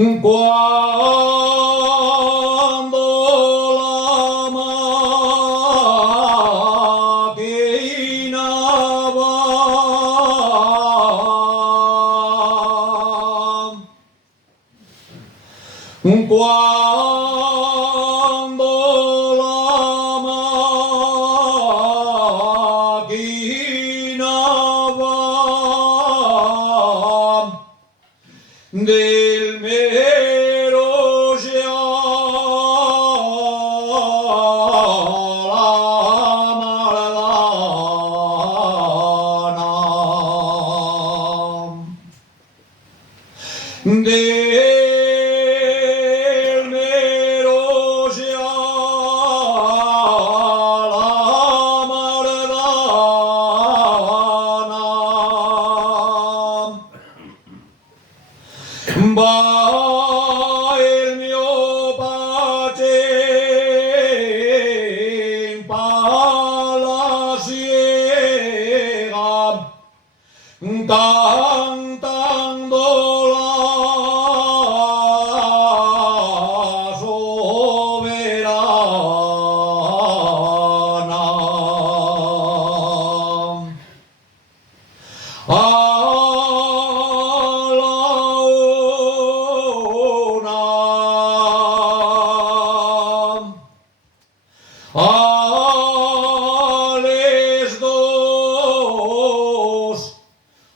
Cuando la máquina va, cuando la máquina va del mero ya la mardana del mero ya la mardana va el mio pace pa la siega cantando la soberana. A la una, a les dos,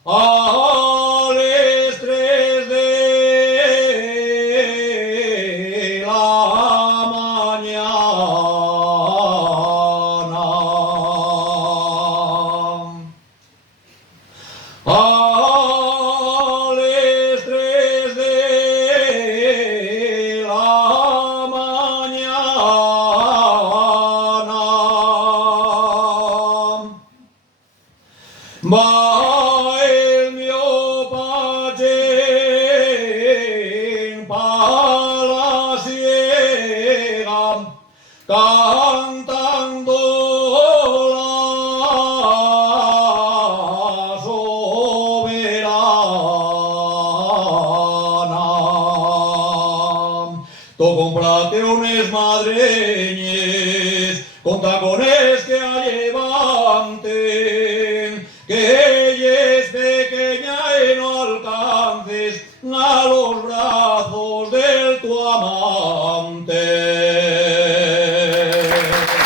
a les tres de la mañana. A les tres de la mañana va el mio pace pa la siega cantando la soberana. To comprate unes madreñes con tacones que hay